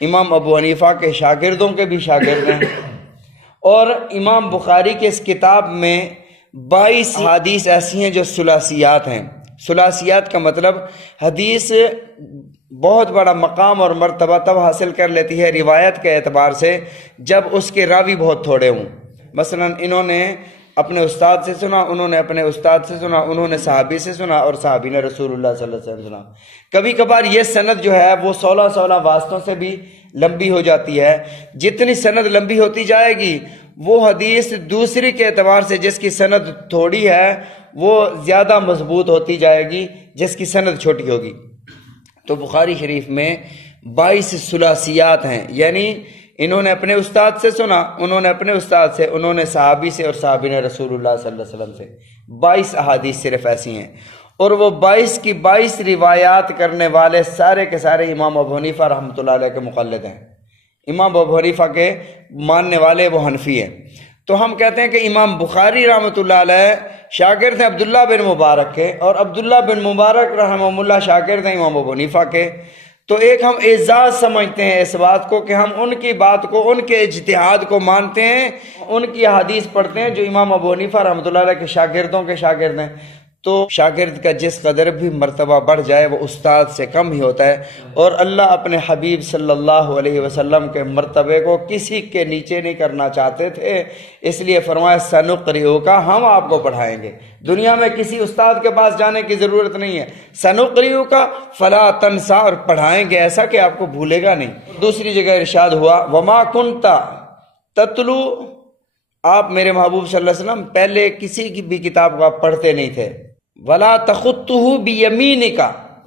امام ابو حنیفہ کے شاگردوں کے بھی شاگرد ہیں، اور امام بخاری کے اس کتاب میں 22 حدیث ایسی ہیں جو ثلاثیات ہیں۔ ثلاثیات کا مطلب حدیث بہت بڑا مقام اور مرتبہ تب حاصل کر لیتی ہے روایت کے اعتبار سے جب اس کے راوی بہت تھوڑے ہوں۔ مثلا انہوں نے اپنے استاد سے سنا، انہوں نے اپنے استاد سے سنا، انہوں نے صحابی سے سنا، اور صحابی نے رسول اللہ صلی اللہ علیہ وسلم سنا۔ کبھی کبھار یہ سند جو ہے وہ 16 واسطوں سے بھی لمبی ہو جاتی ہے۔ جتنی سند لمبی ہوتی جائے گی وہ حدیث دوسری کے اعتبار سے جس کی سند تھوڑی ہے وہ زیادہ مضبوط ہوتی جائے گی جس کی سند چھوٹی ہوگی۔ تو بخاری شریف میں 22 ثلاثیات ہیں، یعنی انہوں نے اپنے استاد سے سنا، انہوں نے اپنے استاد سے، انہوں نے صحابی سے، اور صحابی نے رسول اللہ صلی اللہ علیہ وسلم سے۔ 22 احادیث صرف ایسی ہیں، اور وہ 22 کی 22 روایات کرنے والے سارے کے سارے امام ابو حنیفہ رحمۃ اللہ علیہ کے مقلد ہیں۔ امام ابو حنیفہ کے ماننے والے وہ حنفی ہیں۔ تو ہم کہتے ہیں کہ امام بخاری رحمۃ اللہ علیہ شاگرد ہیں عبداللہ بن مبارک کے، اور عبداللہ بن مبارک رحمہ اللہ شاگرد ہیں امام ابو حنیفہ کے۔ تو ایک ہم اعزاز سمجھتے ہیں اس بات کو کہ ہم ان کی بات کو، ان کے اجتہاد کو مانتے ہیں، ان کی حدیث پڑھتے ہیں جو امام ابو حنیفہ رحمۃ اللہ علیہ کے شاگردوں کے شاگرد ہیں۔ تو شاگرد کا جس قدر بھی مرتبہ بڑھ جائے وہ استاد سے کم ہی ہوتا ہے، اور اللہ اپنے حبیب صلی اللہ علیہ وسلم کے مرتبے کو کسی کے نیچے نہیں کرنا چاہتے تھے، اس لیے فرمایا سنقرئک، ہم آپ کو پڑھائیں گے۔ دنیا میں کسی استاد کے پاس جانے کی ضرورت نہیں ہے، سنقرئک فلا تنسا، اور پڑھائیں گے ایسا کہ آپ کو بھولے گا نہیں۔ دوسری جگہ ارشاد ہوا وما کنت تتلو، آپ میرے محبوب صلی اللہ علیہ وسلم پہلے کسی کی بھی کتاب کو آپ پڑھتے نہیں تھے، ولا تخطہ بیمینک،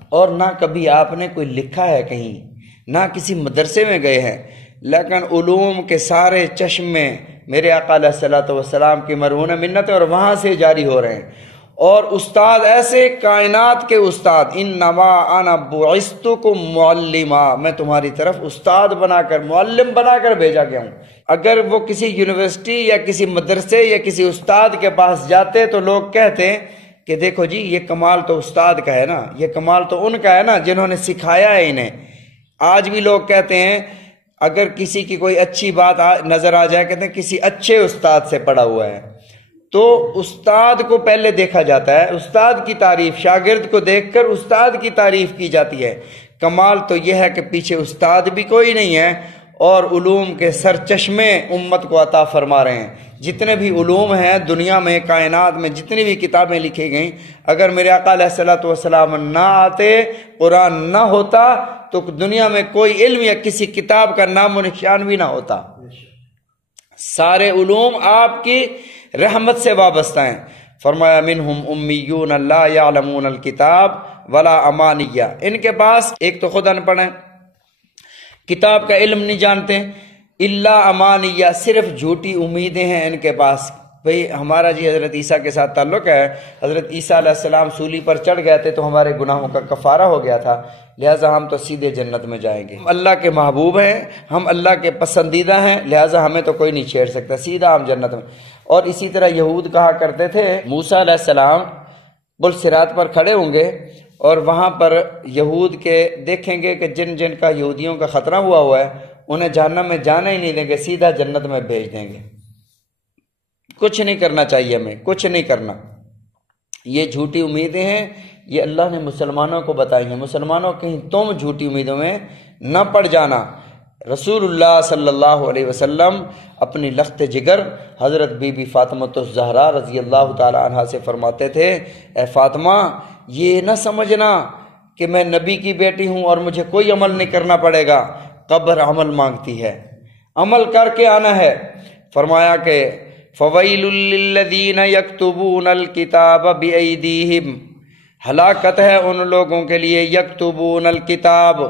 اور نہ کبھی آپ نے کوئی لکھا ہے کہیں، نہ کسی مدرسے میں گئے ہیں، لیکن علوم کے سارے چشمے میرے آقا علیہ الصلوۃ والسلام کی مرہون منت اور وہاں سے جاری ہو رہے ہیں۔ اور استاد ایسے کائنات کے استاد، انما انا بعثتکم معلما، میں تمہاری طرف استاد بنا کر، معلم بنا کر بھیجا گیا ہوں۔ اگر وہ کسی یونیورسٹی یا کسی مدرسے یا کسی استاد کے پاس جاتے تو لوگ کہتے کہ دیکھو جی یہ کمال تو استاد کا ہے نا، یہ کمال تو ان کا ہے نا جنہوں نے سکھایا ہے انہیں۔ آج بھی لوگ کہتے ہیں اگر کسی کی کوئی اچھی بات نظر آ جائے کہتے ہیں کسی اچھے استاد سے پڑھا ہوا ہے۔ تو استاد کو پہلے دیکھا جاتا ہے، استاد کی تعریف، شاگرد کو دیکھ کر استاد کی تعریف کی جاتی ہے۔ کمال تو یہ ہے کہ پیچھے استاد بھی کوئی نہیں ہے اور علوم کے سرچشمے امت کو عطا فرما رہے ہیں۔ جتنے بھی علوم ہیں دنیا میں، کائنات میں جتنی بھی کتابیں لکھی گئیں، اگر میرے آقا علیہ الصلوۃ والسلام نہ آتے، قرآن نہ ہوتا تو دنیا میں کوئی علم یا کسی کتاب کا نام و نشان بھی نہ ہوتا۔ سارے علوم آپ کی رحمت سے وابستہ ہیں۔ فرمایا منہم امیون لا یعلمون الکتاب ولا امانیہ، ان کے پاس ایک تو خود ان پڑھ ہیں، کتاب کا علم نہیں جانتے، الا امانیہ، صرف جھوٹی امیدیں ہیں ان کے پاس۔ بھئی ہمارا جی حضرت عیسیٰ کے ساتھ تعلق ہے، حضرت عیسیٰ علیہ السلام سولی پر چڑھ گئے تھے تو ہمارے گناہوں کا کفارہ ہو گیا تھا، لہٰذا ہم تو سیدھے جنت میں جائیں گے۔ ہم اللہ کے محبوب ہیں، ہم اللہ کے پسندیدہ ہیں، لہٰذا ہمیں تو کوئی نہیں چھیڑ سکتا، سیدھا ہم جنت میں۔ اور اسی طرح یہود کہا کرتے تھے موسیٰ علیہ السلام پل صراط پر کھڑے ہوں گے اور وہاں پر یہود کے دیکھیں گے کہ جن جن کا یہودیوں کا خطرہ ہوا ہے انہیں جہنم میں جانا ہی نہیں دیں گے، سیدھا جنت میں بھیج دیں گے۔ کچھ نہیں کرنا چاہیے ہمیں، کچھ نہیں کرنا۔ یہ جھوٹی امیدیں ہیں، یہ اللہ نے مسلمانوں کو بتائی ہیں۔ مسلمانوں کہیں تم جھوٹی امیدوں میں نہ پڑ جانا۔ رسول اللہ صلی اللہ علیہ وسلم اپنی لخت جگر حضرت بی بی فاطمہ الزہرا رضی اللہ تعالی عنہا سے فرماتے تھے، اے فاطمہ یہ نہ سمجھنا کہ میں نبی کی بیٹی ہوں اور مجھے کوئی عمل نہیں کرنا پڑے گا، قبر عمل مانگتی ہے، عمل کر کے آنا ہے۔ فرمایا کہ فَوَيْلٌ لِّلَّذِينَ يَكْتُبُونَ الْكِتَابَ بِأَيْدِيهِمْ، ہلاکت ہے ان لوگوں کے لیے یکتبون الکتاب،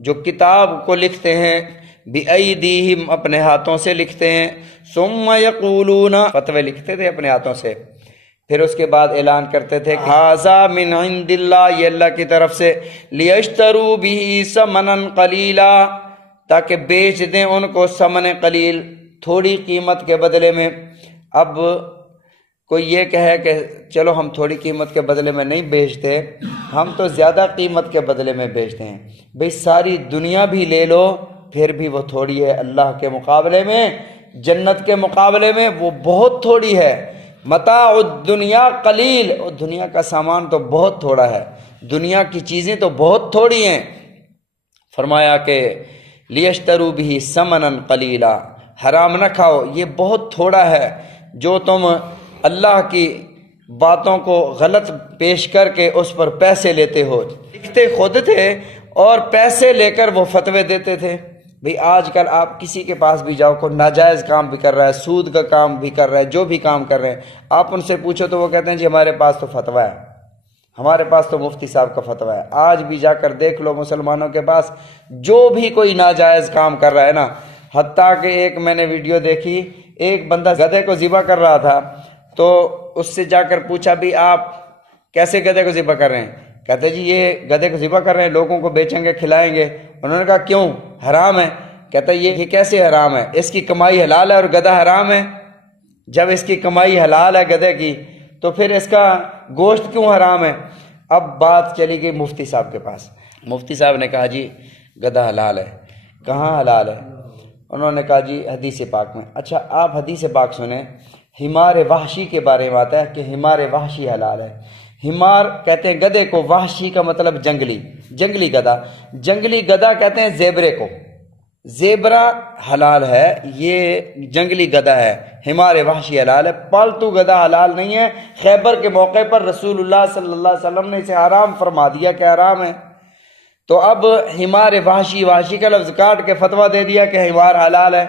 جو کتاب کو لکھتے ہیں، بِأَيْدِيهِمْ اپنے ہاتھوں سے لکھتے ہیں، ثُمَّ يَقُولُونَ فتوے لکھتے تھے اپنے ہاتھوں سے، پھر اس کے بعد اعلان کرتے تھے هَذَا مِنْ عِنْدِ اللَّهِ، یہ اللہ کی طرف سے، لِيَشْتَرُوا بِهِ ثَمَنًا قَلِيلًا، تاکہ بیچ دیں ان کو ثمن قلیل، تھوڑی قیمت کے بدلے میں۔ اب کوئی یہ کہے کہ چلو ہم تھوڑی قیمت کے بدلے میں نہیں بیچتے، ہم تو زیادہ قیمت کے بدلے میں بیچتے ہیں۔ بھئی ساری دنیا بھی لے لو پھر بھی وہ تھوڑی ہے اللہ کے مقابلے میں، جنت کے مقابلے میں وہ بہت تھوڑی ہے۔ متاع الدنیا قلیل، اور دنیا کا سامان تو بہت تھوڑا ہے، دنیا کی چیزیں تو بہت تھوڑی ہیں۔ فرمایا کہ لیشتروا بہ ثمنا قلیلا، حرام نہ کھاؤ، یہ بہت تھوڑا ہے جو تم اللہ کی باتوں کو غلط پیش کر کے اس پر پیسے لیتے ہو۔ لکھتے خود تھے اور پیسے لے کر وہ فتوے دیتے تھے۔ بھئی آج کل آپ کسی کے پاس بھی جاؤ، کوئی ناجائز کام بھی کر رہا ہے، سود کا کام بھی کر رہا ہے، جو بھی کام کر رہے ہیں، آپ ان سے پوچھو تو وہ کہتے ہیں جی ہمارے پاس تو فتویٰ ہے، ہمارے پاس تو مفتی صاحب کا فتویٰ ہے۔ آج بھی جا کر دیکھ لو مسلمانوں کے پاس جو بھی کوئی ناجائز کام کر رہا ہے نا، حتیٰ کہ ایک میں نے ویڈیو دیکھی، ایک بندہ گدھے کو ذبح کر رہا تھا، تو اس سے جا کر پوچھا بھی آپ کیسے گدھے کو ذبح کر رہے ہیں؟ کہتے جی یہ گدھے کو ذبح کر رہے ہیں، لوگوں کو بیچیں گے، کھلائیں گے۔ انہوں نے کہا کیوں؟ حرام ہے۔ کہتا یہ کیسے حرام ہے؟ اس کی کمائی حلال ہے اور گدھا حرام ہے؟ جب اس کی کمائی حلال ہے گدھے کی تو پھر اس کا گوشت کیوں حرام ہے؟ اب بات چلی گئی مفتی صاحب کے پاس۔ مفتی صاحب نے کہا جی گدھا حلال ہے۔ کہاں حلال ہے؟ انہوں نے کہا جی حدیث پاک میں۔ اچھا آپ حدیث پاک سنیں، حمار وحشی کے بارے میں آتا ہے کہ حمار وحشی حلال ہے۔ حمار کہتے ہیں گدھے کو، وحشی کا مطلب جنگلی، جنگلی گدھا، جنگلی گدھا کہتے ہیں زیبرے کو، زیبرا حلال ہے، یہ جنگلی گدھا ہے، حمار وحشی حلال ہے، پالتو گدھا حلال نہیں ہے۔ خیبر کے موقع پر رسول اللہ صلی اللہ علیہ وسلم نے اسے حرام فرما دیا کہ حرام ہے، تو اب حمار وحشی، وحشی کا لفظ کاٹ کے فتویٰ دے دیا کہ حمار حلال ہے۔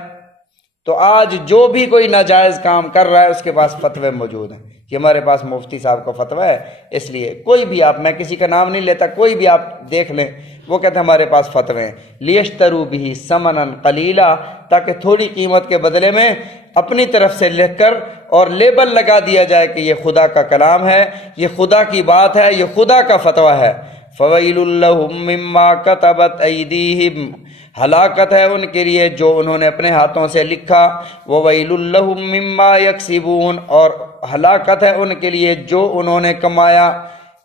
تو آج جو بھی کوئی ناجائز کام کر رہا ہے اس کے پاس فتوے موجود ہیں کہ ہمارے پاس مفتی صاحب کا فتویٰ ہے، اس لیے کوئی بھی آپ، میں کسی کا نام نہیں لیتا، کوئی بھی آپ دیکھ لیں، وہ کہتے ہیں ہمارے پاس فتوے ہیں۔ لیشتروا بہ ثمنا قلیلا، تاکہ تھوڑی قیمت کے بدلے میں اپنی طرف سے لکھ کر اور لیبل لگا دیا جائے کہ یہ خدا کا کلام ہے، یہ خدا کی بات ہے، یہ خدا کا فتویٰ ہے۔ فویل لہم مما کتبت ایدیہم، ہلاکت ہے ان کے لیے جو انہوں نے اپنے ہاتھوں سے لکھا، وویل لہم مما یکسبون، اور ہلاکت ہے ان کے لیے جو انہوں نے کمایا،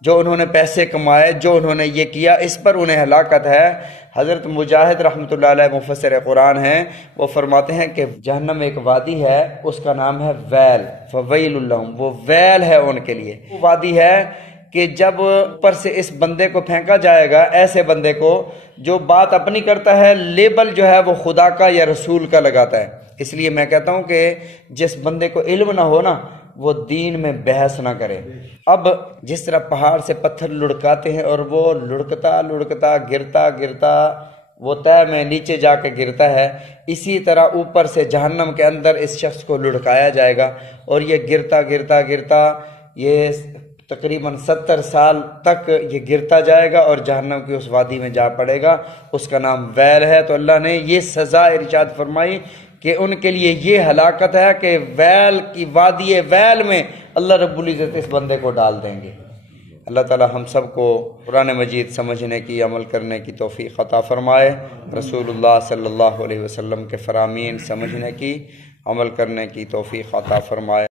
جو انہوں نے پیسے کمائے، جو انہوں نے یہ کیا، اس پر انہیں ہلاکت ہے۔ حضرت مجاہد رحمۃ اللہ علیہ مفسر قرآن ہیں، وہ فرماتے ہیں کہ جہنم ایک وادی ہے، اس کا نام ہے ویل، فویل لہم، وہ ویل ہے ان کے لیے۔ وہ وادی ہے کہ جب اوپر سے اس بندے کو پھینکا جائے گا، ایسے بندے کو جو بات اپنی کرتا ہے، لیبل جو ہے وہ خدا کا یا رسول کا لگاتا ہے۔ اس لیے میں کہتا ہوں کہ جس بندے کو علم نہ ہو نا، وہ دین میں بحث نہ کرے۔ اب جس طرح پہاڑ سے پتھر لڑکاتے ہیں اور وہ لڑکتا لڑکتا گرتا گرتا وہ طے میں نیچے جا کے گرتا ہے، اسی طرح اوپر سے جہنم کے اندر اس شخص کو لڑکایا جائے گا، اور یہ گرتا گرتا گرتا یہ تقریباً 70 سال تک یہ گرتا جائے گا اور جہنم کی اس وادی میں جا پڑے گا، اس کا نام ویل ہے۔ تو اللہ نے یہ سزا ارشاد فرمائی کہ ان کے لیے یہ ہلاکت ہے کہ ویل کی وادی ویل میں اللہ رب العزت اس بندے کو ڈال دیں گے۔ اللہ تعالی ہم سب کو قرآن مجید سمجھنے کی، عمل کرنے کی توفیق عطا فرمائے، رسول اللہ صلی اللہ علیہ وسلم کے فرامین سمجھنے کی، عمل کرنے کی توفیق عطا فرمائے۔